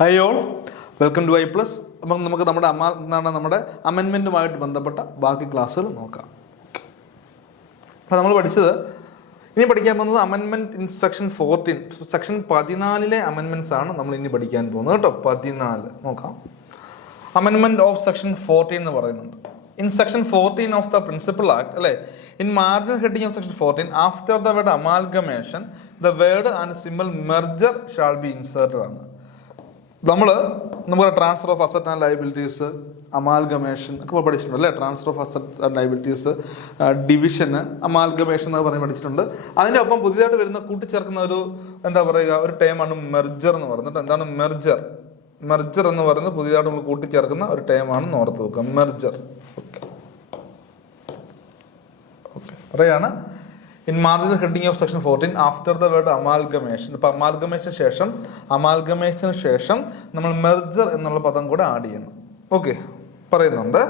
High all, welcome to I+. അപ്പം നമുക്ക് നമ്മുടെ അമെൻമെൻറ്റുമായിട്ട് ബന്ധപ്പെട്ട ബാക്കി ക്ലാസ്സുകൾ നോക്കാം. അപ്പോൾ നമ്മൾ ഇനി പഠിക്കാൻ പോകുന്നത് amendment in section 14. Section 14 amendments ആണ് നമ്മൾ ഇനി പഠിക്കാൻ പോകുന്നത് കേട്ടോ. 14 നോക്കാം. അമെൻമെൻറ്റ് ഓഫ് സെക്ഷൻ 14 എന്ന് പറയുന്നുണ്ട്. In section 14 of the principal act അല്ലേ, in marginal heading of section 14 after the word amalgamation the word and simple merger shall be inserted ആണ്. നമുക്ക് transfer of asset and liabilities, amalgamation ഒക്കെ പഠിച്ചിട്ടുണ്ട് അല്ലേ. Transfer of asset and liabilities, ഡിവിഷന്, amalgamation എന്ന് പറഞ്ഞ് പഠിച്ചിട്ടുണ്ട്. അതിൻ്റെ ഒപ്പം പുതിയതായിട്ട് വരുന്ന കൂട്ടിച്ചേർക്കുന്ന ഒരു ടേമാണ് മെർജർ എന്ന് പറയുന്നത്. എന്താണ് മെർജർ? മെർജർ എന്ന് പറയുന്നത് പുതിയതായിട്ട് നമ്മൾ കൂട്ടിച്ചേർക്കുന്ന ഒരു ടേമാണെന്ന് ഓർത്ത് വെക്കുക. മെർജർ. ഓക്കെ പറയാണ് in marginal heading of section 14 after the word amalgamation. ഇപ്പൊ അമാൽഗമേഷന് ശേഷം നമ്മൾ മെർജർ എന്നുള്ള പദം കൂടെ ആഡ് ചെയ്യണം. ഓക്കെ പറയുന്നുണ്ട്.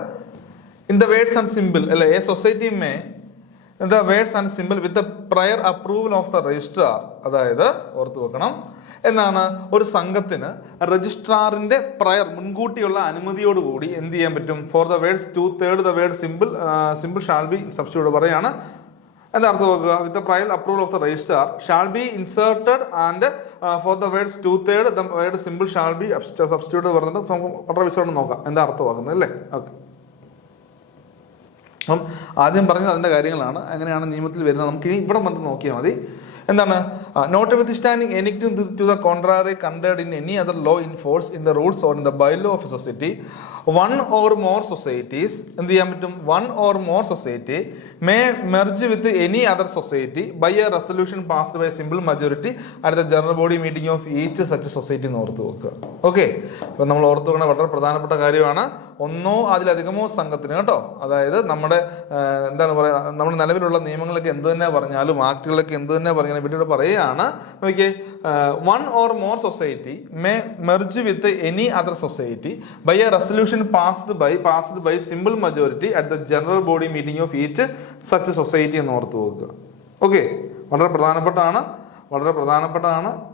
In the words and simple അല്ലെ, a society may the words and simple with prior approval of the registrar. അതായത് ഓർത്തു വെക്കണം, എന്നാണ് ഒരു സംഘത്തിന് രജിസ്ട്രാറിന്റെ പ്രയർ മുൻകൂട്ടിയുള്ള അനുമതിയോടുകൂടി എന്ത് ചെയ്യാൻ പറ്റും? For the words 2/3 the word simple shall be substitute പറയാണ്. എന്താ അർത്ഥം നോക്കുക? വിത്ത് the prior approval of the registrar shall be inserted and for the words 2/3 the word simple shall be substitute പറഞ്ഞിട്ട് നമുക്ക് വളരെ വിശദമായിട്ട് നോക്കാം എന്താ അർത്ഥമാക്കുന്നത് അല്ലേ. ഓക്കെ, അപ്പം ആദ്യം പറഞ്ഞത് അതിന്റെ കാര്യങ്ങളാണ്, എങ്ങനെയാണ് നിയമത്തിൽ വരുന്നത്. നമുക്ക് ഇനി ഇവിടെ വന്നിട്ട് നോക്കിയാൽ മതി. എന്താണ്? Notwithstanding anything to the contrary contained in any other law in force in the rules or in the bylaw of a society, one or more societies എന്ത് ചെയ്യാൻ പറ്റും? One or more society may merge with any other society by a resolution passed by simple majority at the general body meeting of each such society എന്ന് ഓർത്ത് വെക്കുക. Okay, അപ്പൊ നമ്മൾ ഓർത്ത് വെക്കുന്ന വളരെ പ്രധാനപ്പെട്ട കാര്യമാണ്. ഒന്നോ അതിലധികമോ സംഘത്തിന് കേട്ടോ, അതായത് നമ്മുടെ നമ്മുടെ നിലവിലുള്ള നിയമങ്ങളൊക്കെ എന്ത് തന്നെ പറഞ്ഞാലും ആക്ടുകളൊക്കെ എന്ത് തന്നെ പറഞ്ഞാലും ഇവിടെ പറയുകയാണ്. നോക്കിയേ, one or more society may merge with any other society by a resolution passed by simple majority at the general body meeting of each such society എന്ന് ഓർത്ത് വെക്കുക. ഓക്കെ, വളരെ പ്രധാനപ്പെട്ടതാണ്.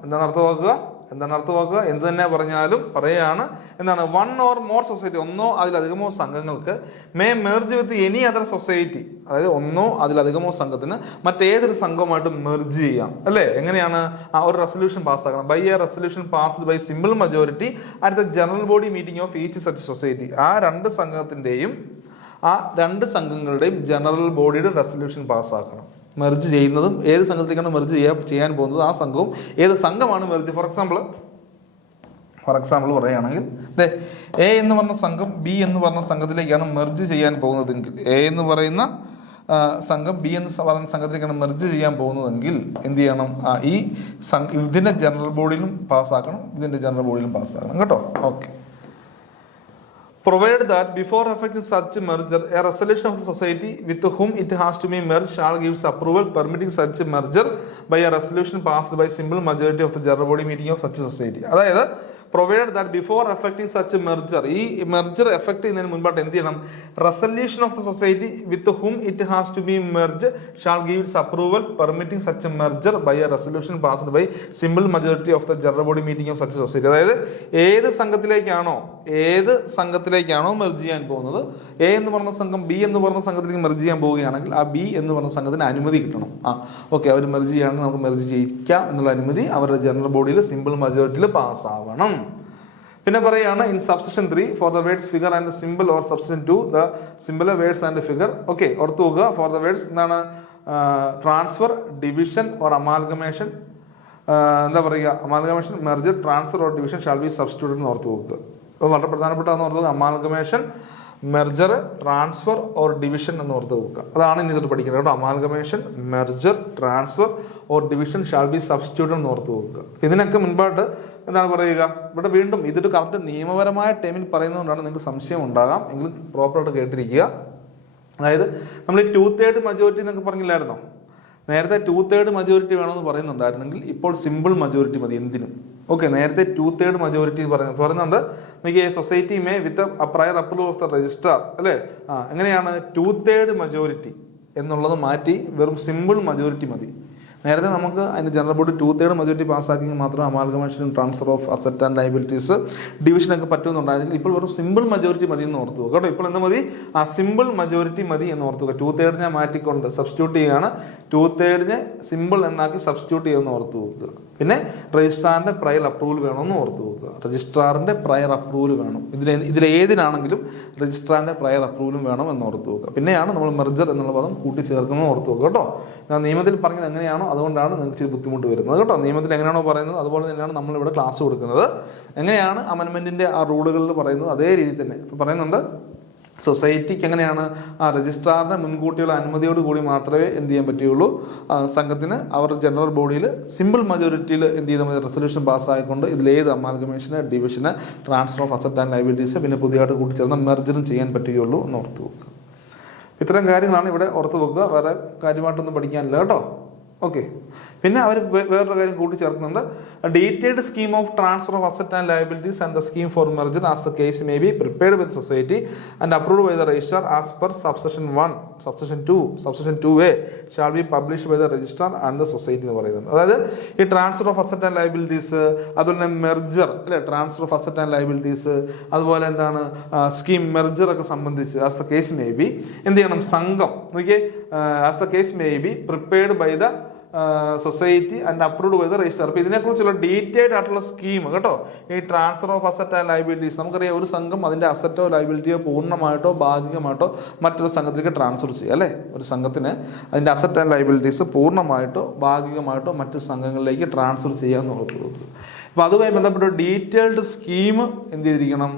എന്താണ് അർത്ഥമാക്കുക? എന്ത് തന്നെ പറഞ്ഞാലും പറയുകയാണ്. എന്താണ്? വൺ ഓർ മോർ സൊസൈറ്റി, ഒന്നോ അതിലധികമോ സംഘങ്ങൾക്ക് may merge with any other society, അതായത് ഒന്നോ അതിലധികമോ സംഘത്തിന് മറ്റേതൊരു സംഘവുമായിട്ട് മെർജ് ചെയ്യാം അല്ലേ. എങ്ങനെയാണ്? ഒരു റെസൊല്യൂഷൻ പാസ്സാക്കണം. By a resolution passed by simple majority at the general body meeting of each such society. ആ രണ്ട് സംഘങ്ങളുടെയും ജനറൽ ബോഡിയുടെ റെസൊല്യൂഷൻ പാസ്സാക്കണം. മെർജ് ചെയ്യുന്നതും ഏത് സംഘത്തിലേക്കാണ് മെർജ് ചെയ്യാൻ പോകുന്നത് ആ സംഘവും ഏത് സംഘമാണ് മെർജ്. ഫോർ എക്സാമ്പിൾ പറയുകയാണെങ്കിൽ എ എന്ന് പറഞ്ഞ സംഘം ബി എന്ന് പറഞ്ഞ സംഘത്തിലേക്കാണ് മെർജ് ചെയ്യാൻ പോകുന്നതെങ്കിൽ, എ എന്ന് പറയുന്ന സംഘം ബി എന്ന് പറയുന്ന സംഘത്തിലേക്കാണ് മെർജ് ചെയ്യാൻ പോകുന്നതെങ്കിൽ എന്ത് ചെയ്യണം? ഇതിന്റെ ജനറൽ ബോഡിയിലും പാസ്സാക്കണം, ഇതിന്റെ ജനറൽ ബോഡിയിലും പാസ്സാക്കണം കേട്ടോ. Okay, provided that before effecting such merger a resolution of the society with whom it has to be merged shall give approval permitting such merger by a resolution passed by simple majority of the general body meeting of such society. അതായത് provided that before effecting such a merger, ഈ merger effect ചെയ്യുന്നതിന് മുൻപായിട്ട് എന്ത് ചെയ്യണം? Resolution of the society with whom it has to be merged shall give its approval permitting such a merger by a resolution passed by simple majority of the general body meeting of such society. അതായത് ഏത് സംഘത്തിലേക്കാണോ merge ചെയ്യാൻ പോകുന്നത്, A എന്ന് പറഞ്ഞ സംഘം B എന്ന് പറഞ്ഞ സംഘത്തിലേക്ക് merge ചെയ്യാൻ പോവുകയാണെങ്കിൽ ആ ബി എന്ന് പറഞ്ഞ സംഘത്തിന് അനുമതി കിട്ടണം. ഓക്കെ, അവർ മെർജ് ചെയ്യുകയാണെങ്കിൽ നമുക്ക് മെർജ് ചെയ്യിക്കാം എന്നുള്ള അനുമതി അവരുടെ ജനറൽ ബോഡിയിൽ സിമ്പിൾ മജോറിറ്റിയിൽ പാസ്സാവണം. പിന്നെ പറയാണ് in subsection 3 for the words figure and simple or subsection 2 the simple words and figure. Okay, ഓർത്ത് നോക്കുക. ഫോർ ദ വേർഡ്സ് എന്താണ്? Transfer, division or amalgamation, amalgamation, merger, transfer or division shall be substituted എന്ന് ഓർത്ത് നോക്കുക. അത് വളരെ പ്രധാനപ്പെട്ടതെന്ന് പറഞ്ഞത് amalgamation, merger, transfer or division എന്ന് ഓർത്ത് വെക്കുക. അതാണ് ഇനി ഇതിൽ പഠിക്കുന്നത് കേട്ടോ. Amalgamation, merger, transfer or division shall be substituted എന്ന് ഓർത്ത് വെക്കുക. ഇതിനൊക്കെ മുൻപായിട്ട് എന്താണ് പറയുക? ഇവിടെ വീണ്ടും ഇതൊരു കറക്റ്റ് നിയമപരമായ ടൈമിൽ പറയുന്നതുകൊണ്ടാണ് നിങ്ങൾക്ക് സംശയം ഉണ്ടാകാം, എങ്കിലും പ്രോപ്പറായിട്ട് കേട്ടിരിക്കുക. അതായത് നമ്മൾ ഈ 2/3 മജോറിറ്റി എന്നൊക്കെ പറഞ്ഞില്ലായിരുന്നോ? നേരത്തെ 2/3 മജോറിറ്റി വേണമെന്ന് പറയുന്നുണ്ടായിരുന്നെങ്കിൽ ഇപ്പോൾ സിമ്പിൾ മജോറിറ്റി മതി എന്തിനും. ഓക്കെ, നേരത്തെ 2/3 മജോറിറ്റി പറയുന്നുണ്ട്. നോക്കിയേ, society may with prior approval of the registrar അല്ലേ. എങ്ങനെയാണ്? 2/3 മജോറിറ്റി എന്നുള്ളത് മാറ്റി വെറും സിമ്പിൾ മജോറിറ്റി മതി. നേരത്തെ നമുക്ക് അതിൻ്റെ ജനറൽ ബോഡി 2/3 മെജോറിറ്റി പാസ്സാക്കിയെങ്കിൽ മാത്രം amalgamation, transfer of asset and liabilities, ഡിവിഷനൊക്കെ പറ്റുമെന്നുണ്ടായിരുന്നെങ്കിൽ ഇപ്പോൾ ഒരു സിമ്പിൾ മെജോറിറ്റി മതി എന്ന് ഓർത്തു കേട്ടോ. ഇപ്പോൾ എന്ത് മതി? ആ സിമ്പിൾ മെജോറിറ്റി മതി എന്ന് ഓർത്തു. 2/3 മാറ്റിക്കൊണ്ട് സബ്സ്റ്റിറ്റ്യൂട്ട് ചെയ്യുകയാണ്. 2/3 സിമ്പിൾ എന്നാക്കി സബ്സ്റ്റിറ്റ്യൂട്ട് ചെയ്യുമെന്ന് ഓർത്തു വെക്കുക. പിന്നെ രജിസ്ട്രാറിന്റെ പ്രയർ അപ്രൂവൽ വേണമെന്ന് ഓർത്തു വെക്കുക. രജിസ്ട്രാറിന്റെ പ്രയർ അപ്രൂവൽ വേണം. ഇതിലേതിനാണെങ്കിലും രജിസ്ട്രാറിന്റെ പ്രയർ അപ്രൂവലും വേണം എന്ന് ഓർത്തു വെക്കുക. പിന്നെയാണ് നമ്മൾ മെർജർ എന്നുള്ള പദം കൂട്ടിച്ചേർക്കുന്നത് ഓർത്തു വെക്കുക കേട്ടോ. ഞാൻ നിയമത്തിൽ പറഞ്ഞത് എങ്ങനെയാണോ അതുകൊണ്ടാണ് നിങ്ങൾക്ക് ഇച്ചിരി ബുദ്ധിമുട്ട് വരുന്നത് കേട്ടോ. നിയമത്തിൽ എങ്ങനെയാണോ പറയുന്നത് അതുപോലെ തന്നെയാണ് നമ്മളിവിടെ ക്ലാസ് കൊടുക്കുന്നത്. എങ്ങനെയാണ് അമെൻമെന്റിന്റെ ആ റൂളുകളിൽ പറയുന്നത് അതേ രീതിയിൽ തന്നെ പറയുന്നുണ്ട്. സൊസൈറ്റിക്ക് എങ്ങനെയാണ് ആ രജിസ്ട്രാറിന്റെ മുൻകൂട്ടിയുള്ള അനുമതിയോട് കൂടി മാത്രമേ എന്ത് ചെയ്യാൻ പറ്റുകയുള്ളൂ, സംഘത്തിന് അവരുടെ ജനറൽ ബോഡിയിൽ സിമ്പിൾ മെജോറിറ്റിയിൽ എന്ത് ചെയ്താൽ മതി, റെസൊല്യൂഷൻ പാസ്സായിക്കൊണ്ട് ഇതിലേത് അമാൽഗമേഷന്, ഡിവിഷന്, transfer of asset and liabilities, പിന്നെ പുതിയതായിട്ട് കൂട്ടിച്ചേർന്ന മെർജറും ചെയ്യാൻ പറ്റുകയുള്ളൂ എന്ന് ഓർത്ത് വെക്കുക. ഇത്തരം കാര്യങ്ങളാണ് ഇവിടെ ഓർത്ത് വെക്കുക. വേറെ കാര്യമായിട്ടൊന്നും പഠിക്കാനില്ല കേട്ടോ. ഓക്കെ. പിന്നെ അവർ വേറൊരു കാര്യം കൂട്ടിച്ചേർക്കുന്നുണ്ട്. Detailed scheme of transfer of asset and liabilities and the scheme for merger as the case may be prepared with society and approved by the registrar as per subsection 1, subsection 2, subsection 2A shall be published by the registrar and the society എന്ന് പറയുന്നത്. അതായത് ഈ transfer of asset and liabilities, അതുപോലെ തന്നെ merger അല്ലെ, transfer of asset and liabilities, അതുപോലെ എന്താണ് scheme merger ഒക്കെ സംബന്ധിച്ച് as the case may be എന്ത് ചെയ്യണം, സംഘം നോക്കിയേ, as the case may be prepared by the society and approved by the registrar. അപ്പോൾ ഇതിനെക്കുറിച്ചുള്ള ഡീറ്റെയിൽഡ് ആയിട്ടുള്ള സ്കീം കേട്ടോ. ഈ transfer of asset and liabilities, നമുക്കറിയാം ഒരു സംഘം അതിന്റെ അസറ്റോ ലയബിലിറ്റിയോ പൂർണ്ണമായിട്ടോ ഭാഗികമായിട്ടോ മറ്റൊരു സംഘത്തിലേക്ക് ട്രാൻസ്ഫർ ചെയ്യുക അല്ലേ. ഒരു സംഘത്തിന് അതിന്റെ അസറ്റ് ആൻഡ് ലയബിലിറ്റീസ് പൂർണ്ണമായിട്ടോ ഭാഗികമായിട്ടോ മറ്റു സംഘങ്ങളിലേക്ക് ട്രാൻസ്ഫർ ചെയ്യാമെന്ന് ഉറപ്പ്. അപ്പോൾ അതുമായി ബന്ധപ്പെട്ട ഡീറ്റെയിൽഡ് സ്കീം എന്ത് ചെയ്തിരിക്കണം,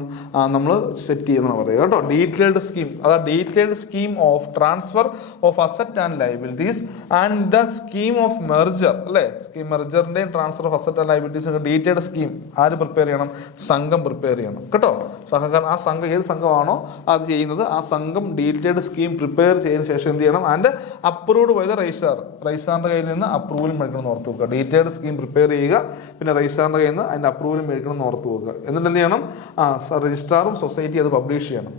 നമ്മൾ സെറ്റ് ചെയ്യണമെന്ന് പറയുക കേട്ടോ. ഡീറ്റെയിൽഡ് സ്കീം, അതാ detailed scheme of transfer of asset and liabilities and the scheme of merger അല്ലേ. സ്കീം മെർജറിന്റെയും ട്രാൻസ്ഫർ ഓഫ് അസറ്റ് ആൻഡ് ലയബിലിറ്റീസിന്റെ ഡീറ്റെയിൽഡ് സ്കീം ആര് പ്രിപ്പയർ ചെയ്യണം, സംഘം പ്രിപ്പയർ ചെയ്യണം കേട്ടോ. സഹകരണം ആ സംഘം ഏത് സംഘമാണോ അത് ചെയ്യുന്നത്, ആ സംഘം ഡീറ്റെയിൽഡ് സ്കീം പ്രിപ്പയർ ചെയ്തതിനു ശേഷം എന്ത് ചെയ്യണം, and approved by the registrar, രജിസ്ട്രാറിന്റെ കയ്യിൽ നിന്ന് അപ്രൂവലും മേടിക്കണം എന്ന് ഓർത്ത് വെക്കുക. ഡീറ്റെയിൽഡ് സ്കീം പ്രിപ്പയർ ചെയ്യുക, പിന്നെ രജിസ്ട്രാറിന്റെ അതിന്റെ അപ്രൂവലും മേടിക്കണം എന്ന് ഓർത്ത് വെക്കുക. എന്നിട്ട് എന്ത് ചെയ്യണം, രജിസ്ട്രാറും സൊസൈറ്റി അത് പബ്ലിഷ് ചെയ്യണം.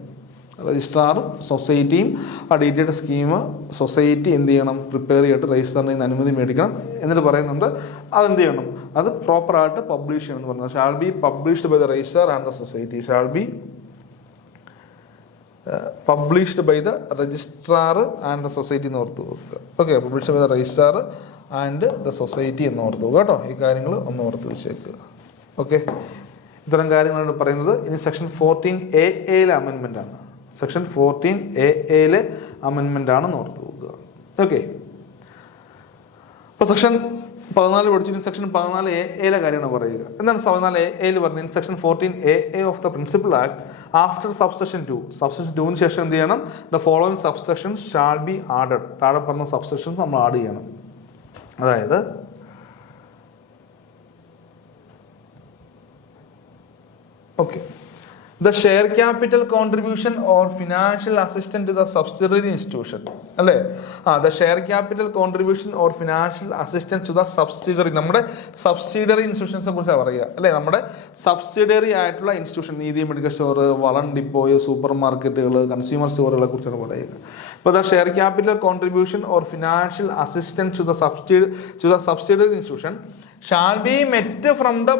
രജിസ്ട്രാറും സൊസൈറ്റിയും ആ ഡീറ്റെയിൽഡ് സ്കീം സൊസൈറ്റി എന്ത് ചെയ്യണം, പ്രിപ്പയർ ചെയ്തിട്ട് രജിസ്ട്രാറിൽ നിന്ന് അനുമതി മേടിക്കണം. എന്നിട്ട് പറയുന്നുണ്ട് അതെന്ത് ചെയ്യണം, അത് പ്രോപ്പറായിട്ട് പബ്ലിഷ് ചെയ്യണം എന്ന് പറഞ്ഞാൽ shall be published by the registrar and the society, shall be published by the registrar and the society എന്ന് ഓർത്ത് വെക്കുക. Okay, published by the registrar and the society എന്ന് ഓർത്ത് വെക്കുക കേട്ടോ. ഈ കാര്യങ്ങൾ ഒന്ന് ഓർത്ത് വെച്ചേക്കുക. ഓക്കെ, ഇത്തരം കാര്യങ്ങളാണ് പറയുന്നത്. ഇനി സെക്ഷൻ 14A അമെൻമെന്റ് ആണ്. സെക്ഷൻ 14A അമെൻമെന്റ് ആണെന്ന് ഓർത്ത് വെക്കുക. ഓക്കെ, അപ്പൊ സെക്ഷൻ 14 പഠിച്ചു. സെക്ഷൻ 14A കാര്യമാണ് പറയുക. എന്താണ് 14A പറഞ്ഞത്? Section 14A of the principal act after subsection 2, subsection 2 ശേഷം എന്ത് ചെയ്യണം, the following subsections shawl be added. താഴെ പറഞ്ഞ സബ്സെക്ഷൻസ് നമ്മൾ ആഡ് ചെയ്യണം. അതായത് okay, the share capital contribution or financial assistance to the subsidiary institution അല്ലേ. the share capital contribution or financial assistance to the subsidiary, നമ്മുടെ സബ്സിഡിയറി ഇൻസ്റ്റിറ്റ്യൂഷൻസിനെ കുറിച്ചാണ് പറയുക അല്ലേ. നമ്മുടെ സബ്സിഡിയറി ആയിട്ടുള്ള ഇൻസ്റ്റിറ്റ്യൂഷൻ, നീതി മെഡിക്കൽ സ്റ്റോർ, വളം ഡിപ്പോയ്, സൂപ്പർ മാർക്കറ്റുകൾ, കൺസ്യൂമർ സ്റ്റോറുകളെ കുറിച്ചാണ് പറയുക. അപ്പോൾ the share capital contribution or financial assistance to the subsidiary institution shall be met from the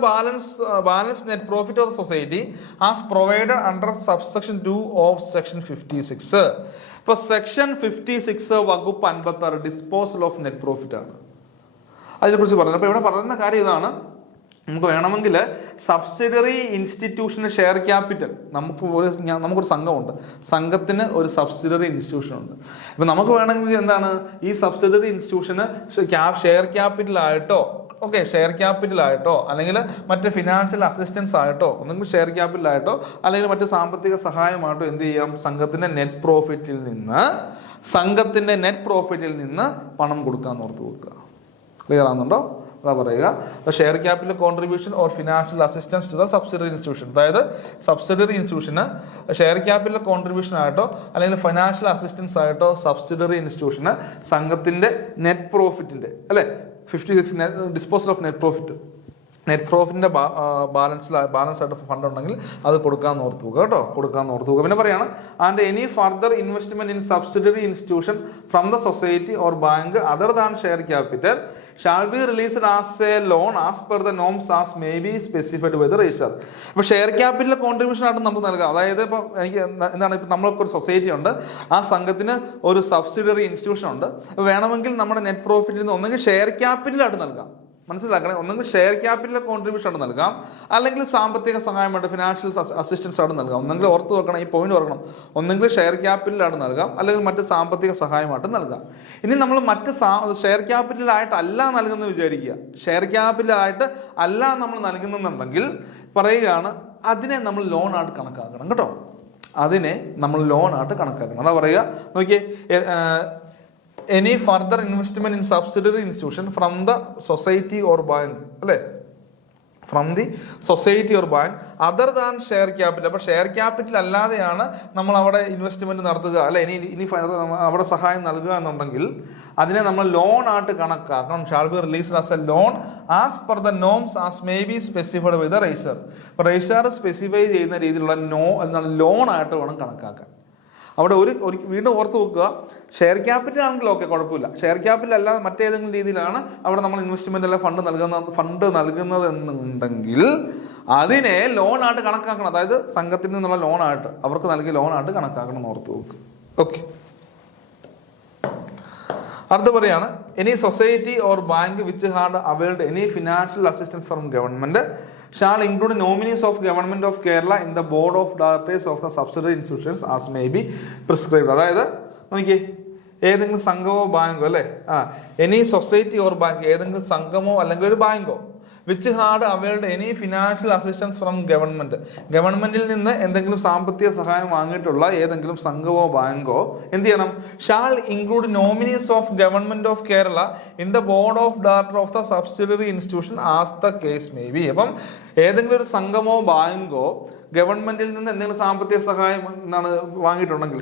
balance net profit of the society as provided under subsection 2 of section 56. ഇപ്പൊ section 56 വകുപ്പ് 56 disposal of net profit ആണ് അതിനെക്കുറിച്ച് പറയുന്നത്. അപ്പൊ ഇവിടെ പറയുന്ന കാര്യം നമുക്ക് വേണമെങ്കിൽ സബ്സിഡിയറി ഇൻസ്റ്റിറ്റ്യൂഷന് ഷെയർ ക്യാപിറ്റൽ, നമുക്കൊരു സംഘമുണ്ട്, സംഘത്തിന് ഒരു സബ്സിഡിയറി ഇൻസ്റ്റിറ്റ്യൂഷൻ ഉണ്ട്. അപ്പൊ നമുക്ക് വേണമെങ്കിൽ എന്താണ്, ഈ സബ്സിഡിയറി ഇൻസ്റ്റിറ്റ്യൂഷന് ഷെയർ ക്യാപിറ്റൽ ആയിട്ടോ, ഓക്കെ, ഷെയർ ക്യാപിറ്റൽ ആയിട്ടോ അല്ലെങ്കിൽ മറ്റ് ഫിനാൻഷ്യൽ അസിസ്റ്റൻസ് ആയിട്ടോ, ഒന്നെങ്കിൽ ഷെയർ ക്യാപിറ്റൽ ആയിട്ടോ അല്ലെങ്കിൽ മറ്റ് സാമ്പത്തിക സഹായമായിട്ടോ എന്ത് ചെയ്യാം, സംഘത്തിന്റെ നെറ്റ് പ്രോഫിറ്റിൽ നിന്ന് പണം കൊടുക്കാന്ന് ഓർത്ത് കൊടുക്കുക. ക്ലിയർ ആകുന്നുണ്ടോ? അതാ പറയുക, share capital contribution or financial assistance to the subsidiary institution. അതായത് സബ്സിഡിയറി ഇൻസ്റ്റിറ്റ്യൂഷന് ഷെയർ ക്യാപിറ്റൽ കോൺട്രിബ്യൂഷൻ ആയിട്ടോ അല്ലെങ്കിൽ ഫിനാൻഷ്യൽ അസിസ്റ്റൻസ് ആയിട്ടോ സബ്സിഡിയറി ഇൻസ്റ്റിറ്റ്യൂഷന് സംഘത്തിന്റെ നെറ്റ് പ്രോഫിറ്റിന്റെ അല്ലെ 56 ഡിസ്പോസൽ ഓഫ് നെറ്റ് പ്രോഫിറ്റിന്റെ ബാലൻസ് ആയിട്ട് ഫണ്ട് ഉണ്ടെങ്കിൽ അത് കൊടുക്കാന്ന് ഓർത്ത് പോകുക കേട്ടോ, കൊടുക്കാന്ന് ഓർത്ത് പോകുക. പിന്നെ പറയാണ്, and any further investment in subsidiary institution from the society or bank other than share capital shall be released as a loan as per the norms as may be specified by the registrar. ഇപ്പൊ share capital contribution ആയിട്ട് നമുക്ക് നൽകാം. അതായത് ഇപ്പൊ എനിക്ക് എന്താണ്, ഇപ്പൊ നമ്മൾക്ക് ഒരു സൊസൈറ്റി ഉണ്ട്, ആ സംഘത്തിന് ഒരു സബ്സിഡിയറി ഇൻസ്റ്റിറ്റ്യൂഷൻ ഉണ്ട്. വേണമെങ്കിൽ നമ്മുടെ നെറ്റ് പ്രോഫിറ്റിൽ നിന്ന് ഒന്നെങ്കിൽ ഷെയർ ക്യാപിറ്റലായിട്ട് നൽകാം. മനസ്സിലാക്കണേ, ഒന്നെങ്കിൽ ഷെയർ ക്യാപിറ്റൽ കോൺട്രിബ്യൂഷൻ ആയിട്ട് നൽകാം, അല്ലെങ്കിൽ സാമ്പത്തിക സഹായമായിട്ട് ഫിനാൻഷ്യൽ അസിസ്റ്റൻസ് ആയിട്ട് നൽകാം. ഒന്നെങ്കിൽ ഓർത്ത് വെക്കണം, ഈ പോയിന്റ് ഓർക്കണം, ഒന്നെങ്കിൽ ഷെയർ ക്യാപിറ്റലായിട്ട് നൽകാം, അല്ലെങ്കിൽ മറ്റ് സാമ്പത്തിക സഹായമായിട്ട് നൽകാം. ഇനി നമ്മൾ മറ്റ് ഷെയർ ക്യാപിറ്റലായിട്ട് അല്ല നൽകുന്നത് വിചാരിക്കുക. ഷെയർ ക്യാപിറ്റലായിട്ട് അല്ല നമ്മൾ നൽകുന്നുണ്ടെങ്കിൽ പറയുകയാണ് അതിനെ നമ്മൾ ലോൺ ആയിട്ട് കണക്കാക്കണം കേട്ടോ. അതിനെ നമ്മൾ ലോൺ ആയിട്ട് കണക്കാക്കണം. അതാ പറയുക, നോക്കിയേ, any further investment in subsidiary institution from the society or bank, അല്ലേ, from the society or bank other than share capital. അപ്പോൾ ഷെയർ ക്യാപിറ്റൽ അല്ലാതെയാണ് നമ്മൾ അവിടെ ഇൻവെസ്റ്റ്മെന്റ് നടത്തുക, അല്ലെ, ഇനി അവിടെ സഹായം നൽകുക എന്നുണ്ടെങ്കിൽ അതിനെ നമ്മൾ ലോൺ ആയിട്ട് കണക്കാക്കണം. Shall be released as a loan as per the norms as may be specified by the registrar. അപ്പോൾ രജിസ്ട്രാർ സ്പെസിഫൈ ചെയ്യുന്ന രീതിയിലുള്ള ലോൺ ആയിട്ട് വേണം കണക്കാക്കാൻ. അവിടെ ഒരു വീണ്ടും ഓർത്ത് വെക്കുക, ഷെയർ ക്യാപിറ്റൽ ആണെങ്കിൽ ഓക്കെ, കുഴപ്പമില്ല. ഷെയർ ക്യാപിറ്റൽ അല്ലാതെ മറ്റേതെങ്കിലും രീതിയിലാണ് അവിടെ നമ്മൾ ഇൻവെസ്റ്റ്മെന്റ് അല്ല ഫണ്ട് നൽകുന്നത് എന്നുണ്ടെങ്കിൽ അതിനെ ലോൺ ആയിട്ട് കണക്കാക്കണം. അതായത് സംഘത്തിൽ നിന്നുള്ള ലോൺ ആയിട്ട്, അവർക്ക് നൽകിയ ലോൺ ആയിട്ട് കണക്കാക്കണം എന്ന് ഓർത്ത് വെക്കുക. ഓക്കെ, അടുത്ത പറയാണ്, any society or bank which had availed any financial assistance from government shall include nominees of Government of Kerala in the board of directors of the subsidiary institutions as may be prescribed. അതായത് നോക്കിയേ, ഏതെങ്കിലും സംഘമോ ബാങ്കോ, അല്ലെ, any society or bank, ഏതെങ്കിലും സംഘമോ അല്ലെങ്കിൽ ഒരു ബാങ്കോ, which had availed any financial assistance from government, ഗവൺമെന്റിൽ നിന്ന് എന്തെങ്കിലും സാമ്പത്തിക സഹായം വാങ്ങിയിട്ടുള്ള ഏതെങ്കിലും സംഘമോ ബാങ്കോ എന്ത് ചെയ്യണം, shall include nominees of government of Kerala in the board of director of the subsidiary institution as the case may be. അപ്പം ഏതെങ്കിലും ഒരു സംഘമോ ബാങ്കോ ഗവൺമെന്റിൽ നിന്ന് എന്തെങ്കിലും സാമ്പത്തിക സഹായം എന്താണ് വാങ്ങിയിട്ടുണ്ടെങ്കിൽ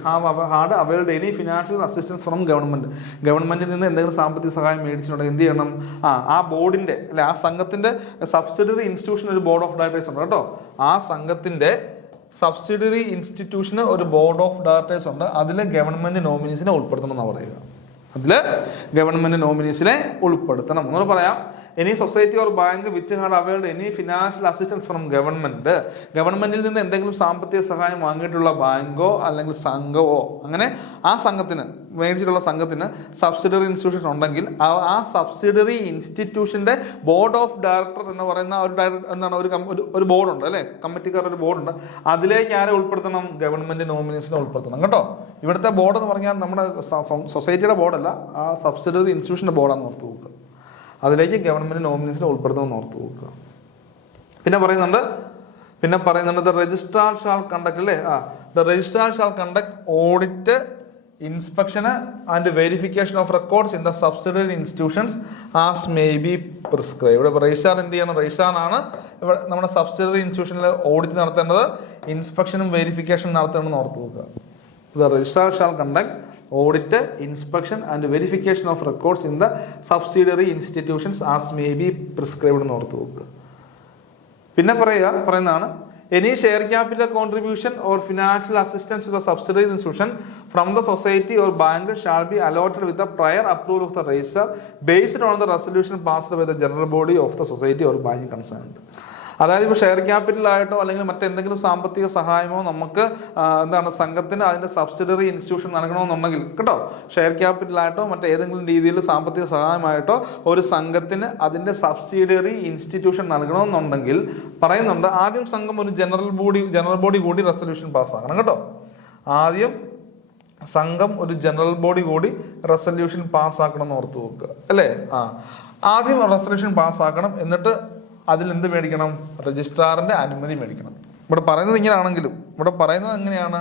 had availed any financial assistance from government, ഗവൺമെന്റിൽ നിന്ന് എന്തെങ്കിലും സാമ്പത്തിക സഹായം മേടിച്ചിട്ടുണ്ടെങ്കിൽ എന്ത് ചെയ്യണം, ആ ബോർഡിന്റെ, അല്ലെ, ആ സംഘത്തിന്റെ സബ്സിഡിയറി ഇൻസ്റ്റിറ്റ്യൂഷൻ ഒരു ബോർഡ് ഓഫ് ഡയറക്ടേഴ്സ് ഉണ്ട് കേട്ടോ. ആ സംഘത്തിന്റെ സബ്സിഡിയറി ഇൻസ്റ്റിറ്റ്യൂഷന് ഒരു ബോർഡ് ഓഫ് ഡയറക്ടേഴ്സ് ഉണ്ട്. അതിൽ ഗവൺമെന്റ് നോമിനീസിനെ ഉൾപ്പെടുത്തണം എന്നാണ് പറയുക. അതില് ഗവൺമെന്റ് നോമിനീസിനെ ഉൾപ്പെടുത്തണം. എന്നോട് പറയാം, any society or bank which had availed any financial assistance from government, ഗവൺമെന്റിൽ നിന്ന് എന്തെങ്കിലും സാമ്പത്തിക സഹായം വാങ്ങിയിട്ടുള്ള ബാങ്കോ അല്ലെങ്കിൽ സംഘമോ, അങ്ങനെ ആ സംഘത്തിന് മേടിച്ചിട്ടുള്ള സംഘത്തിന് സബ്സിഡിയറി ഇൻസ്റ്റിറ്റ്യൂഷൻ ഉണ്ടെങ്കിൽ ആ സബ്സിഡിയറി ഇൻസ്റ്റിറ്റ്യൂഷന്റെ ബോർഡ് ഓഫ് ഡയറക്ടർ എന്ന് പറയുന്ന ഒരു ബോർഡുണ്ട്, അല്ലെ, കമ്മിറ്റിക്കാരുടെ ഒരു ബോർഡുണ്ട്. അതിലേക്ക് ആരെ ഉൾപ്പെടുത്തണം, ഗവൺമെന്റ് നോമിനീസിനെ ഉൾപ്പെടുത്തണം കേട്ടോ. ഇവിടുത്തെ ബോർഡ് എന്ന് പറഞ്ഞാൽ നമ്മുടെ സൊസൈറ്റിയുടെ ബോർഡല്ല, ആ സബ്സിഡിയറി ഇൻസ്റ്റിറ്റ്യൂഷന്റെ ബോർഡാന്ന് ഓർത്ത് നോക്കുക. അതിലേക്ക് ഗവൺമെന്റ് നോമിനീസിനെ ഉൾപ്പെടുത്തുമെന്ന് ഓർത്ത് നോക്കുക. പിന്നെ പറയുന്നുണ്ട് ദ രജിസ്ട്രാർ ഷാൾ കണ്ടക്ട്, അല്ലേ, the registrar shall conduct audit, inspection and verification of records in the subsidiary institutions as may B prescribe. ഇവിടെ രജിസ്ട്രാർ എന്ത് ചെയ്യണം, രജിസ്ട്രാറാണ് ഇവിടെ നമ്മുടെ സബ്സിഡിയറി ഇൻസ്റ്റിറ്റ്യൂഷനിൽ ഓഡിറ്റ് നടത്തേണ്ടത്, ഇൻസ്പെക്ഷനും വെരിഫിക്കേഷനും നടത്തേണ്ടതെന്ന് ഓർത്ത് നോക്കുക. The registrar shall conduct audit, inspection and verification of records in the subsidiary institutions as may be prescribed എന്ന് ഓർത്ത് വെക്കുക. പിന്നെ പറയുന്നതാണ്, any share capital contribution or financial assistance to the subsidiary institution from the society or bank shall be allotted with the prior approval of the registrar based on the resolution passed by the general body of the society or bank concerned. അതായത് ഇപ്പോൾ share ക്യാപിറ്റലായിട്ടോ അല്ലെങ്കിൽ മറ്റെന്തെങ്കിലും സാമ്പത്തിക സഹായമോ നമുക്ക് സംഘത്തിന് അതിന്റെ subsidiary institution നൽകണമെന്നുണ്ടെങ്കിൽ കേട്ടോ, share ക്യാപിറ്റലായിട്ടോ മറ്റേതെങ്കിലും രീതിയിൽ സാമ്പത്തിക സഹായമായിട്ടോ ഒരു സംഘത്തിന് അതിന്റെ സബ്സിഡിയറി ഇൻസ്റ്റിറ്റ്യൂഷൻ നൽകണമെന്നുണ്ടെങ്കിൽ പറയുന്നുണ്ട്, ആദ്യം സംഘം ഒരു ജനറൽ ബോഡി കൂടി റെസൊല്യൂഷൻ പാസ്സാക്കണം കേട്ടോ. ആദ്യം സംഘം ഒരു ജനറൽ ബോഡി കൂടി റെസൊല്യൂഷൻ പാസ്സാക്കണം എന്ന് ഓർത്ത് വെക്കുക, അല്ലേ. ആദ്യം റെസൊല്യൂഷൻ പാസ്സാക്കണം, എന്നിട്ട് അതിൽ എന്ത് മേടിക്കണം, രജിസ്ട്രാറിന്റെ അനുമതി മേടിക്കണം. ഇവിടെ പറയുന്നത് ഇങ്ങനെയാണെങ്കിലും ഇവിടെ പറയുന്നത് എങ്ങനെയാണ്,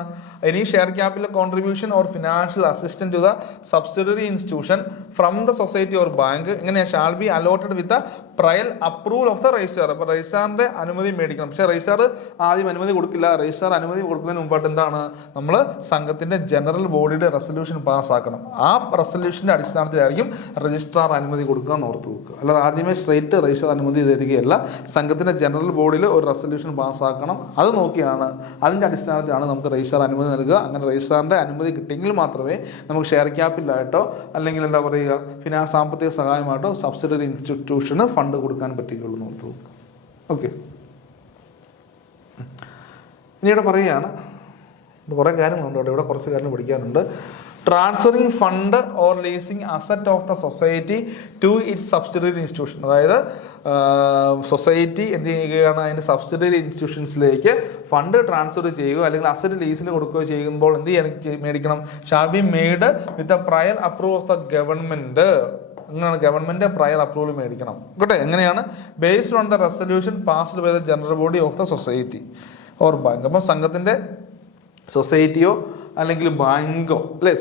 any share capital contribution or financial assistant to the subsidiary institution from the society or bank എങ്ങനെയാ, shall be allotted with the prior approval of the registrar. അപ്പൊ രജിസ്ട്രാറിന്റെ അനുമതി മേടിക്കണം. പക്ഷെ രജിസ്ട്രാർ ആദ്യം അനുമതി കൊടുക്കില്ല. രജിസ്ട്രാർ അനുമതി കൊടുക്കുന്നതിന് മുമ്പായിട്ട് എന്താണ്, നമ്മൾ സംഘത്തിന്റെ ജനറൽ ബോഡിയുടെ റെസൊല്യൂഷൻ പാസ്സാക്കണം. ആ റെസൊല്യൂഷന്റെ അടിസ്ഥാനത്തിലായിരിക്കും രജിസ്ട്രാർ അനുമതി കൊടുക്കുക എന്ന് ഓർത്ത് വെക്കുക. അല്ലാതെ ആദ്യമേ സ്ട്രേറ്റ് രജിസ്ട്രാർ അനുമതി തരികയല്ല. സംഘത്തിന്റെ ജനറൽ ബോഡിയിൽ ഒരു റെസൊല്യൂഷൻ പാസ്സാക്കണം. അത് നോക്കിയാണ്, അതിന്റെ അതിൻ്റെ അടിസ്ഥാനത്തിലാണ് നമുക്ക് രജിസ്ട്രാർ അനുമതി നൽകുക. അങ്ങനെ രജിസ്ട്രാറിൻ്റെ അനുമതി കിട്ടിയെങ്കിൽ മാത്രമേ നമുക്ക് ഷെയർ ക്യാപിറ്റലായിട്ടോ അല്ലെങ്കിൽ എന്താ പറയുക സാമ്പത്തിക സഹായമായിട്ടോ സബ്സിഡറി ഇൻസ്റ്റിറ്റ്യൂഷന് ഫണ്ട് കൊടുക്കാൻ പറ്റുകയുള്ളൂ എന്ന് ഓർത്തു. ഓക്കെ, ഇനി ഇവിടെ പറയുകയാണ്, കുറേ കാര്യങ്ങളുണ്ട് ഇവിടെ കുറച്ച് കാര്യങ്ങൾ പഠിക്കാനുണ്ട്. Transferring fund or leasing asset of the society to its subsidiary institution. അതായത് സൊസൈറ്റി എന്ത് ചെയ്യുകയാണ്, അതിൻ്റെ സബ്സിഡറി ഇൻസ്റ്റിറ്റ്യൂഷൻസിലേക്ക് ഫണ്ട് ട്രാൻസ്ഫർ ചെയ്യുകയോ അല്ലെങ്കിൽ അസറ്റ് ലീസിന് കൊടുക്കുകയോ ചെയ്യുമ്പോൾ എന്ത് മേടിക്കണം, shall be made with the prior approval of the government. അങ്ങനെയാണ്, ഗവൺമെന്റ് പ്രയർ അപ്രൂവൽ മേടിക്കണം. കേട്ടെ, എങ്ങനെയാണ്, based on the resolution passed by the general body of the society or bank. അപ്പം സംഘത്തിന്റെ സൊസൈറ്റിയോ അല്ലെങ്കിൽ ബാങ്കോ അല്ലെ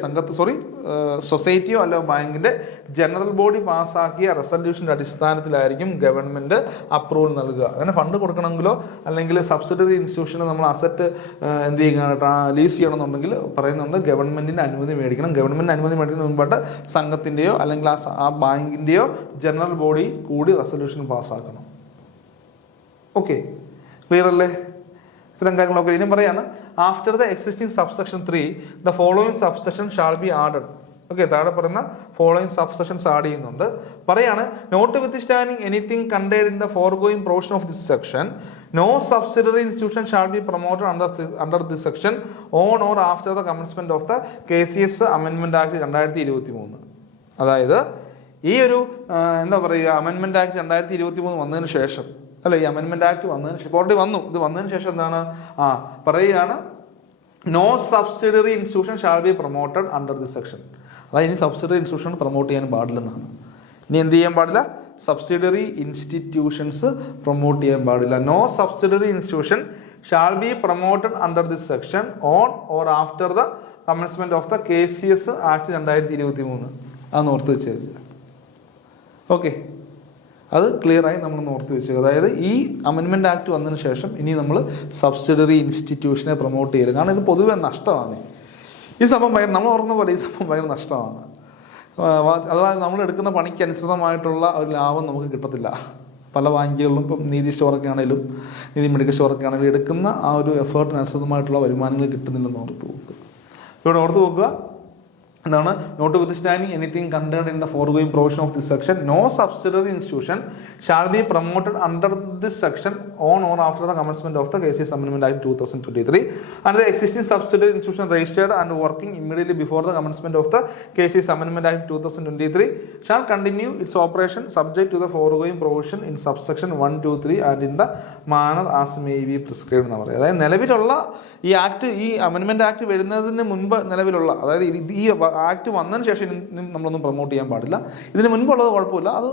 സൊസൈറ്റിയോ അല്ല ബാങ്കിന്റെ ജനറൽ ബോഡി പാസ്സാക്കിയ റെസൊല്യൂഷന്റെ അടിസ്ഥാനത്തിലായിരിക്കും ഗവൺമെന്റ് അപ്രൂവൽ നൽകുക. അങ്ങനെ ഫണ്ട് കൊടുക്കണമെങ്കിലോ അല്ലെങ്കിൽ സബ്സിഡറി ഇൻസ്റ്റിറ്റ്യൂഷന് നമ്മൾ അസറ്റ് എന്ത് ചെയ്യുക ലീസ് ചെയ്യണമെന്നുണ്ടെങ്കിൽ പറയുന്നുണ്ട് ഗവൺമെന്റിന്റെ അനുമതി മേടിക്കണം. ഗവൺമെന്റിന്റെ അനുമതി മേടിക്കുന്നതിന് മുമ്പായിട്ട് സംഘത്തിന്റെയോ അല്ലെങ്കിൽ ആ ബാങ്കിന്റെയോ ജനറൽ ബോഡി കൂടി റെസൊല്യൂഷൻ പാസ്സാക്കണം. ഓക്കെ, ക്ലിയർ അല്ലേ? ഇത്തരം കാര്യങ്ങളൊക്കെ ഇനിയും പറയാണ്. After the existing subsection 3 the following subsection shall be added. Okay, താഴെ പറയുന്ന ഫോളോയിങ് സബ്സെക്ഷൻസ് ആഡ് ചെയ്യുന്നുണ്ട്. പറയാണ്, notwithstanding anything contained in the foregoing portion of this section, no subsidiary institution shall be promoted under this section on or after the commencement of the KCS അമെൻമെന്റ് act 2023. അതായത് ഈ ഒരു എന്താ പറയുക, അമെൻമെന്റ് act 2023 വന്നതിന് ശേഷം അല്ലെ, ഈ അമെൻമെന്റ് ആക്ട് വന്നതിന് ശേഷം ഓൾറെഡി വന്നു, ഇത് വന്നതിന് ശേഷം എന്താണ് പറയുകയാണ്, no subsidiary institution shall be promoted under this section. അതായത് ഇനി സബ്സിഡറി ഇൻസ്റ്റിറ്റ്യൂഷൻ പ്രൊമോട്ട് ചെയ്യാൻ പാടില്ലെന്നാണ്. ഇനി എന്ത് ചെയ്യാൻ പാടില്ല, സബ്സിഡറി ഇൻസ്റ്റിറ്റ്യൂഷൻസ് പ്രൊമോട്ട് ചെയ്യാൻ പാടില്ല. No subsidiary institution shall be promoted under this section on or after the commencement of the KCS act 2023. അതൊന്ന് ഓർത്ത് വെച്ചത്. ഓക്കെ, അത് ക്ലിയർ ആയി നമ്മൾ ഓർത്ത് വെച്ചത്. അതായത് ഈ അമെൻമെന്റ് ആക്ട് വന്നതിന് ശേഷം ഇനി നമ്മൾ സബ്സിഡറി ഇൻസ്റ്റിറ്റ്യൂഷനെ പ്രൊമോട്ട് ചെയ്യരുത്. കാരണം ഇത് പൊതുവെ നഷ്ടമാണ്. ഈ സംഭവം നമ്മൾ ഓർക്കുന്ന പോലെ ഈ സംഭവം ഭയങ്കര നഷ്ടമാണ്. അഥവാ നമ്മൾ എടുക്കുന്ന പണിക്ക് അനുസൃതമായിട്ടുള്ള ഒരു ലാഭം നമുക്ക് കിട്ടത്തില്ല. പല ബാങ്കുകളിലും ഇപ്പം നീതി സ്റ്റോറൊക്കെ ആണെങ്കിലും നീതി മെഡിക്കൽ സ്റ്റോറൊക്കെ ആണെങ്കിലും എടുക്കുന്ന ആ ഒരു എഫേർട്ടിന് അനുസൃതമായിട്ടുള്ള വരുമാനങ്ങൾ കിട്ടുന്നില്ലെന്ന് ഓർത്ത് നോക്കുക. ഇവിടെ ഓർത്ത് നോക്കുക എന്താണ്, notwithstanding anything contained in the foregoing provision of this section, no subsidiary institution shall be promoted under this section on or after the commencement of the KCS അമെൻമെന്റ് act 2023 and the existing subsidiary institution registered and working immediately before the commencement of the KCS അമെൻമെന്റ് act 2023 shall continue its operation subject to the foregoing provision in subsection 1, 2, 3 and in the manner as may be prescribed എന്ന് പറയുന്നത്. അതായത് നിലവിലുള്ള ഈ act, ഈ അമെൻമെന്റ് act വരുന്നതിന് മുൻപ് നിലവിലുള്ള, അതായത് ഈ ആക്ട് വന്നതിന് ശേഷം നമ്മളൊന്നും പ്രൊമോട്ട് ചെയ്യാൻ പാടില്ല. ഇതിന് മുൻപുള്ളത് കുഴപ്പമില്ല, അത്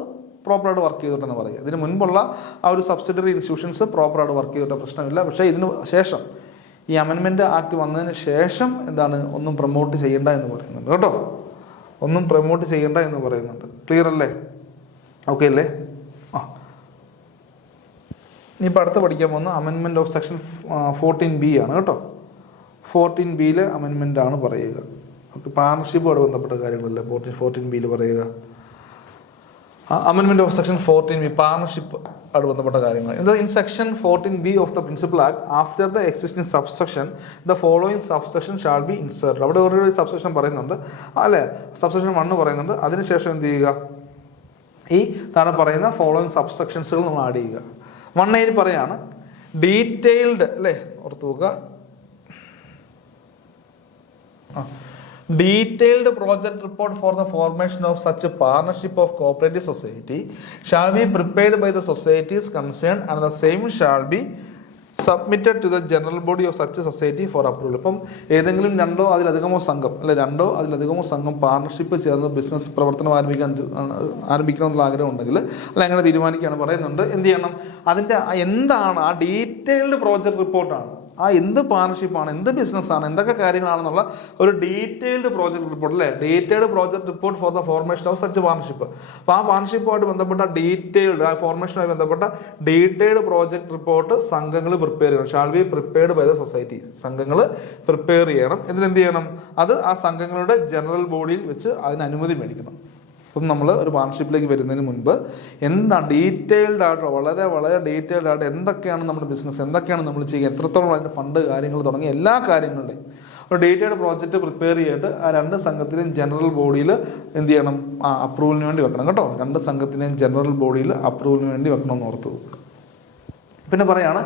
പ്രോപ്പറായിട്ട് വർക്ക് ചെയ്തിട്ടെന്ന് പറയുക. ഇതിന് മുൻപുള്ള ആ ഒരു സബ്സിഡറി ഇൻസ്റ്റിറ്റ്യൂഷൻസ് പ്രോപ്പറായിട്ട് വർക്ക് ചെയ്തിട്ട് പ്രശ്നമില്ല. പക്ഷേ ഇതിന് ശേഷം ഈ അമെൻമെന്റ് ആക്ട് വന്നതിന് ശേഷം എന്താണ്, ഒന്നും പ്രൊമോട്ട് ചെയ്യേണ്ട എന്ന് പറയുന്നുണ്ട് കേട്ടോ. ഒന്നും പ്രൊമോട്ട് ചെയ്യേണ്ട എന്ന് പറയുന്നുണ്ട്. ക്ലിയർ അല്ലേ? ഓക്കെ അല്ലേ? ഇനിയിപ്പോൾ അടുത്ത് പഠിക്കാൻ പോകുന്ന അമെൻമെന്റ് ഓഫ് സെക്ഷൻ 14B ആണ് കേട്ടോ. 14B അമെൻമെന്റ് ആണ് പറയുക. പാർട്ണർഷിപ്പുമായിട്ട് ബന്ധപ്പെട്ട കാര്യങ്ങളല്ലേ 14B പറയുക. അമെൻമെന്റ് ഓഫ് സെക്ഷൻ 14B പാർട്ണർഷിപ്പ് ആയിട്ട് ബന്ധപ്പെട്ട കാര്യങ്ങൾ. In section 14B of the principal act after the existing subsection the following subsection shall be inserted. അവിടെ ഒരു സബ്സെക്ഷൻ പറയുന്നുണ്ട് അല്ലേ, സബ്സെക്ഷൻ 1 പറയുന്നുണ്ട്. അതിനുശേഷം എന്ത് ചെയ്യുക, ഈ താഴെ പറയുന്ന ഫോളോയിങ് സബ്സെക്ഷൻസുകൾ നമ്മൾ ആഡ് ചെയ്യുക. 1A പറയാണ്, ഡീറ്റെയിൽഡ് അല്ലേ, ഓർത്ത് നോക്കുക, detailed project report for the formation of such a partnership of cooperative society shall be prepared by the societies concerned and the same shall be submitted to the general body of such a society for approval. ഇപ്പം ഏതെങ്കിലും രണ്ടോ അതിലധികമോ സംഘം partnership ചേർന്ന് business പ്രവർത്തനം ആരംഭിക്കണമെന്നുള്ള ആഗ്രഹം ഉണ്ടെങ്കിൽ അല്ല അങ്ങനെ തീരുമാനിക്കുകയാണ് പറയുന്നുണ്ട്. എന്ത് ചെയ്യണം, അതിൻ്റെ എന്താണ് ആ ഡീറ്റെയിൽഡ് പ്രോജക്ട് റിപ്പോർട്ടാണ്, ആ എന്ത് പാർട്ണർഷിപ്പാണ്, എന്ത് ബിസിനസ്സാണ്, എന്തൊക്കെ കാര്യങ്ങളാണെന്നുള്ള ഒരു ഡീറ്റെയിൽഡ് പ്രോജക്ട് റിപ്പോർട്ട് അല്ലേ, detailed project report for the formation of such partnership. അപ്പോൾ ആ പാർട്ണർഷിപ്പുമായിട്ട് ബന്ധപ്പെട്ട ഡീറ്റെയിൽഡ്, ആ ഫോർമേഷനുമായി ബന്ധപ്പെട്ട ഡീറ്റെയിൽഡ് പ്രോജക്ട് റിപ്പോർട്ട് സംഘങ്ങൾ പ്രിപ്പയർ ചെയ്യണം. Shall be prepared by the society. സംഘങ്ങൾ പ്രിപ്പയർ ചെയ്യണം. എന്നിട്ട് എന്ത് ചെയ്യണം, അത് ആ സംഘങ്ങളുടെ ജനറൽ ബോഡിയിൽ വെച്ച് അതിന് അനുമതി മേടിക്കണം. അപ്പം നമ്മൾ ഒരു പാർട്ണർഷിപ്പിലേക്ക് വരുന്നതിന് മുൻപ് എന്താണ് ഡീറ്റെയിൽഡ് ആയിട്ട് വളരെ വളരെ ഡീറ്റെയിൽഡ് ആയിട്ട് എന്തൊക്കെയാണ് നമ്മുടെ ബിസിനസ്, എന്തൊക്കെയാണ് നമ്മൾ ചെയ്യുക, എത്രത്തോളം അതിൻ്റെ ഫണ്ട് കാര്യങ്ങൾ തുടങ്ങി എല്ലാ കാര്യങ്ങളുടെയും ഒരു ഡീറ്റെയിൽഡ് പ്രോജക്റ്റ് പ്രിപ്പയർ ചെയ്തിട്ട് ആ രണ്ട് സംഘത്തിനെയും ജനറൽ ബോഡിയിൽ എന്ത് ചെയ്യണം, അപ്രൂവലിന് വേണ്ടി വെക്കണം കേട്ടോ. രണ്ട് സംഘത്തിനെയും ജനറൽ ബോഡിയിൽ അപ്രൂവലിന് വേണ്ടി വെക്കണം എന്ന് ഓർത്തു. പിന്നെ പറയാണ്,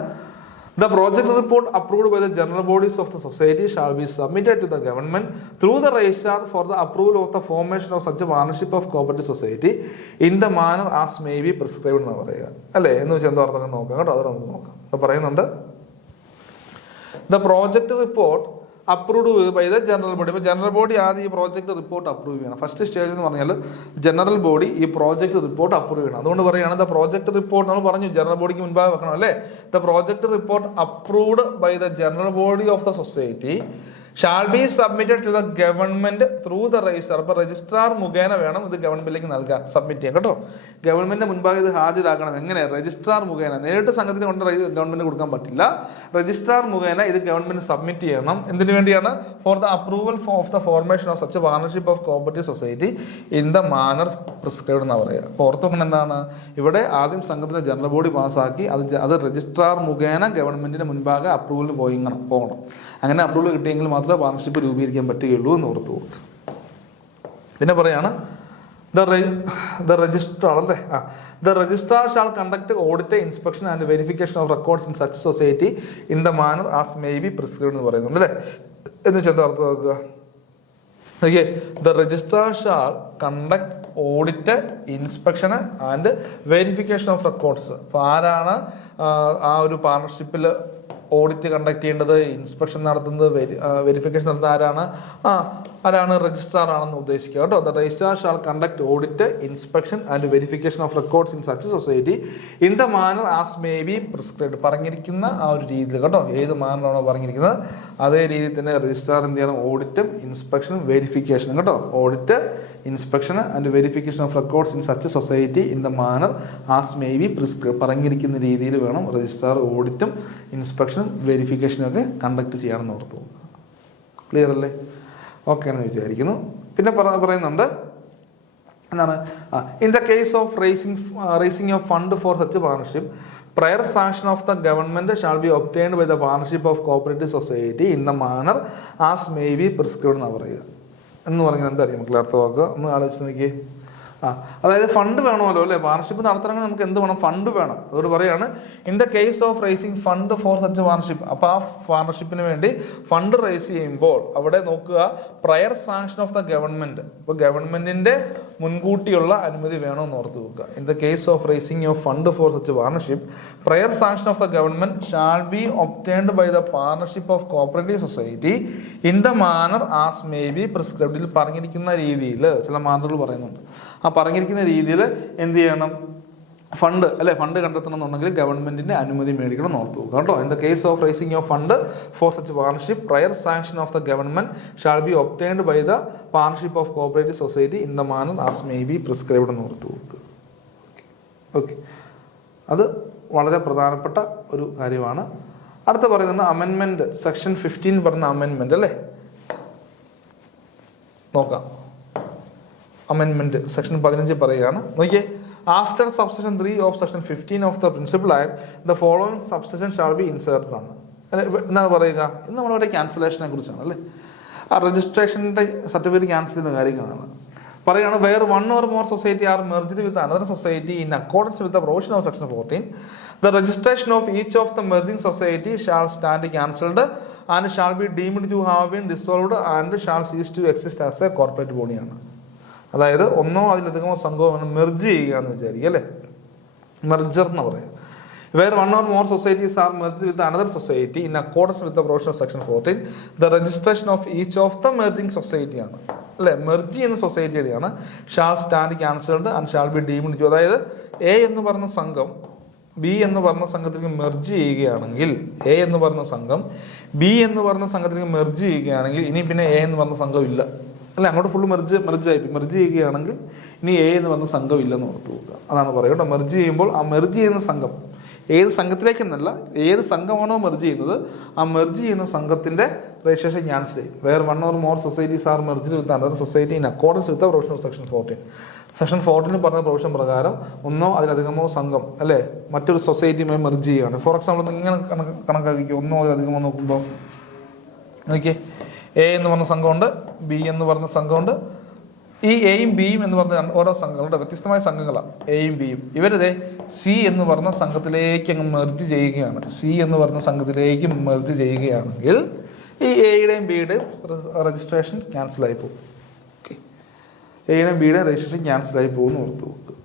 the project report approved by the general bodies of the society shall be submitted to the government through the registrar for the approval of the formation of such a partnership of cooperative society in the manner as may be prescribed എന്ന് പറയുക അല്ലേ. എന്ന് വെച്ചാൽ എന്താ അർത്ഥം നോക്കാം കേട്ടോ. അത് നമുക്ക് നോക്കാം. അത് പറയുന്നുണ്ട്, the project report approved by the general body. ഇപ്പോൾ ജനറൽ ബോഡി ആദ്യം ഈ പ്രോജക്റ്റ് റിപ്പോർട്ട് അപ്രൂവ് ചെയ്യണം. ഫസ്റ്റ് സ്റ്റേജ് എന്ന് പറഞ്ഞാൽ ജനറൽ ബോഡി ഈ പ്രോജക്റ്റ് റിപ്പോർട്ട് അപ്രൂവ് ചെയ്യണം. അതുകൊണ്ട് പറയുകയാണ് ദ പ്രോജക്റ്റ് റിപ്പോർട്ട്, നമ്മൾ പറഞ്ഞു ജനറൽ ബോഡിക്ക് മുൻപാകെ വെക്കണം അല്ലേ. The project report approved by the general body of the society shall be submitted to the government through the registrar. അപ്പോൾ രജിസ്ട്രാർ മുഖേന വേണം ഇത് ഗവൺമെന്റിലേക്ക് നൽകാൻ, സബ്മിറ്റ് ചെയ്യാം കേട്ടോ. ഗവൺമെന്റിന്റെ മുൻപാകെ ഇത് ഹാജരാക്കണം. എങ്ങനെ? രജിസ്ട്രാർ മുഖേന. നേരിട്ട് സംഘത്തിന് കൊണ്ട് ഗവൺമെന്റ് കൊടുക്കാൻ പറ്റില്ല. രജിസ്ട്രാർ മുഖേന ഇത് ഗവൺമെന്റ് സബ്മിറ്റ് ചെയ്യണം. എന്തിനു വേണ്ടിയാണ്? For the approval of the formation of such partnership of cooperative society in the manor prescribed എന്നാ പറയുക. അപ്പോൾ ഓർത്ത് വെക്കണം എന്താണ്, ഇവിടെ ആദ്യം സംഘത്തിന്റെ ജനറൽ ബോഡി പാസ്സാക്കി അത് രജിസ്ട്രാർ മുഖേന ഗവൺമെന്റിന്റെ മുൻപാകെ അപ്രൂവലിന് പോകണം. അങ്ങനെ അപ്രൂവൽ കിട്ടിയെങ്കിൽ മാത്രമേ പാർട്ണർഷിപ്പ് രൂപീകരിക്കാൻ പറ്റുകയുള്ളൂ എന്ന് ഓർത്തു പോകും. പിന്നെ പറയാണ് ദ രജിസ്ട്രാർ അല്ലേ, the registrar shall conduct audit, inspection and verification of records in such society in the manner as may be prescribed എന്ന് പറയുന്നുണ്ട് അല്ലേ. എന്ന് വെച്ചാൽ എന്താ അർത്ഥം നോക്കുക. Okay, the registrar shall conduct audit, inspection and verification of records. അപ്പോൾ ആരാണ് ആ ഒരു പാർട്ണർഷിപ്പിൽ ഓഡിറ്റ് കണ്ടക്ട് ചെയ്യേണ്ടത്, ഇൻസ്പെക്ഷൻ നടത്തുന്നത്, വെരിഫിക്കേഷൻ നടത്തുന്നത് ആരാണ്? രജിസ്ട്രാർ ആണെന്ന് ഉദ്ദേശിക്കുക കേട്ടോ. The registrar shall conduct audit, inspection and verification of records in such society in the manner as may be prescribed. പറഞ്ഞിരിക്കുന്ന ആ ഒരു രീതിയിൽ കേട്ടോ, ഏത് മാനറാണോ പറഞ്ഞിരിക്കുന്നത് അതേ രീതിയിൽ തന്നെ രജിസ്ട്രാർ എന്ത് ചെയ്യണം? ഓഡിറ്റും ഇൻസ്പെക്ഷനും വെരിഫിക്കേഷനും കേട്ടോ. Audit, inspection and verification of records in such society in the manner as may be prescribed. പറഞ്ഞിരിക്കുന്ന രീതിയിൽ വേണം രജിസ്ട്രാർ ഓഡിറ്റും ഇൻസ്പെക്ഷനും വെരിഫിക്കേഷനും ഒക്കെ കണ്ടക്ട് ചെയ്യാമെന്ന് ഓർത്തു. ക്ലിയർ അല്ലേ? ഓക്കെ എന്ന് വിചാരിക്കുന്നു. പിന്നെ പറയുന്നുണ്ട് എന്താണ്, in the case of racing of fund for such partnership prior sanction of the government shall be obtained by the partnership of cooperative society in the manner as may be prescribed എന്ന് പറയുക. എന്ന് പറഞ്ഞാൽ എന്താ അറിയാം നമുക്ക് അർത്ഥമാക്കുക, ഒന്ന് ആലോചിച്ച് നോക്കിയേ. അതായത് ഫണ്ട് വേണമല്ലോ അല്ലേ, പാർട്ണർഷിപ്പ് നടത്തണമെങ്കിൽ നമുക്ക് എന്ത് വേണം? ഫണ്ട് വേണം. അതുകൊണ്ട് പറയാണ് in the case of raising fund for such partnership. അപ്പോൾ ആ പാർട്ണർഷിപ്പിന് വേണ്ടി ഫണ്ട് റൈസ് ചെയ്യുമ്പോൾ അവിടെ നോക്കുക prior sanction of the government. ഇപ്പോൾ ഗവൺമെന്റിന്റെ മുൻകൂട്ടിയുള്ള അനുമതി വേണമെന്ന് ഓർത്ത് വെക്കുക. In the case of raising of fund for such partnership prior sanction of the government shall be obtained by the partnership of cooperative society in the manner as may be പ്രിസ്ക്രൈബ്ഡിൽ പറഞ്ഞിരിക്കുന്ന രീതിയിൽ ചില മാനറുകൾ പറയുന്നുണ്ട്. ആ പറഞ്ഞിരിക്കുന്ന രീതിയിൽ എന്ത് ചെയ്യണം? ഫണ്ട് കണ്ടെത്തണം എന്നുണ്ടെങ്കിൽ ഗവൺമെന്റിന്റെ അനുമതി മേടിക്കണം എന്ന് ഓർത്തു കേട്ടോ. In the case of raising of fund for such partnership prior sanction of the government shall be obtained by the partnership of cooperative society in the manner as may be prescribed എന്ന് ഓർത്തു വെക്കുക. Okay, അത് വളരെ പ്രധാനപ്പെട്ട ഒരു കാര്യമാണ്. അടുത്ത പറയുന്നത് അമെൻമെന്റ്, സെക്ഷൻ 15 പറഞ്ഞ അമെൻമെന്റ് അല്ലേ, നോക്കാം. അമെൻമെന്റ് സെക്ഷൻ 15 പറയുകയാണ്, നോക്കിയേ. After subsection 3 of section 15 of the principal act the following subsection shall be inserted ആണ്. എന്നാ പറയുക? ഇന്ന് നമ്മളിവിടെ ക്യാൻസലേഷനെ കുറിച്ചാണ് അല്ലേ. ആ രജിസ്ട്രേഷൻ്റെ സർട്ടിഫിക്കറ്റ് ക്യാൻസൽ ചെയ്യുന്ന കാര്യങ്ങളാണ് പറയുകയാണ്. Where one or more society are merged with another society in accordance with the provision of section 14 the registration of each of the merging society shall stand cancelled and shall be deemed to have been dissolved and shall cease to exist as a corporate ബോഡിയാണ്. അതായത് ഒന്നോ അതിലധികമോ സംഘമാണ് merge ചെയ്യുക എന്ന് വിചാരിക്കുക അല്ലേ, merger എന്ന് പറയാം. Where one or more societies are merged with another society in accordance with the provision of section 14 the registration of each of the merging സൊസൈറ്റിയാണ് അല്ലെ, മെർജ് ചെയ്യുന്ന സൊസൈറ്റിയുടെയാണ്. Shall stand cancelled and shall be deemed to. അതായത് A എന്ന് പറഞ്ഞ സംഘം B എന്ന് പറഞ്ഞ സംഘത്തിലേക്ക് മെർജ് ചെയ്യുകയാണെങ്കിൽ, എ എന്ന് പറഞ്ഞ സംഘം ബി എന്ന് പറഞ്ഞ സംഘത്തിലേക്ക് മെർജ് ചെയ്യുകയാണെങ്കിൽ ഇനി പിന്നെ എ എന്ന് പറഞ്ഞ സംഘം ഇല്ല അല്ലെ, അങ്ങോട്ട് ഫുള്ള് മെർജ് ചെയ്യുകയാണെങ്കിൽ ഇനി എ എന്ന് പറഞ്ഞ സംഘം ഇല്ലെന്ന് ഓർത്ത് നോക്കുക. അതാണ് പറയുക. മെർജ് ചെയ്യുമ്പോൾ ആ മെർജ് ചെയ്യുന്ന സംഘം ഏത് സംഘത്തിലേക്കെന്നല്ല, ഏത് സംഘമാണോ മെർജ് ചെയ്യുന്നത് ആ മെർജ് ചെയ്യുന്ന സംഘത്തിൻ്റെ രജിസ്ട്രേഷൻ ക്യാൻസൽ ചെയ്യും. Where one or more societies are merged with another society in accordance with provision of section 14. Section 14 പറഞ്ഞ പ്രൊവിഷൻ പ്രകാരം ഒന്നോ അതിലധികമോ സംഘം അല്ലേ മറ്റൊരു സൊസൈറ്റിയുമായി മെർജ് ചെയ്യുകയാണ്. ഫോർ എക്സാമ്പിൾ ഇങ്ങനെ കണക്കാക്കിക്കോ, ഒന്നോ അതിലധികമോ നോക്കുമ്പോൾ നോക്കിയേ, എ എന്ന് പറഞ്ഞ സംഘമുണ്ട്, ബി എന്ന് പറഞ്ഞ സംഘമുണ്ട്. ഈ എയും ബിയും എന്ന് പറഞ്ഞ ഓരോ സംഘങ്ങളുടെ വ്യത്യസ്തമായ സംഘങ്ങളാണ് എയും ബിയും. ഇവരതെ സി എന്ന് പറഞ്ഞ സംഘത്തിലേക്ക് അങ്ങ് മെർജ് ചെയ്യുകയാണ്. സി എന്ന് പറഞ്ഞ സംഘത്തിലേക്ക് മെർജ് ചെയ്യുകയാണെങ്കിൽ ഈ എയുടെയും ബിയുടെയും രജിസ്ട്രേഷൻ ക്യാൻസലായി പോകും. ഓക്കെ, എയുടെയും ബിയുടെയും രജിസ്ട്രേഷൻ ക്യാൻസലായി പോകുമെന്ന് ഓർത്ത് വെക്കുക.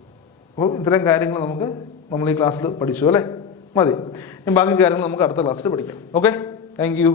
അപ്പോൾ ഇത്തരം കാര്യങ്ങൾ നമ്മൾ ഈ ക്ലാസ്സിൽ പഠിച്ചു അല്ലേ, മതി. ഇനി ബാക്കി കാര്യങ്ങൾ നമുക്ക് അടുത്ത ക്ലാസ്സിൽ പഠിക്കാം. Okay, thank you.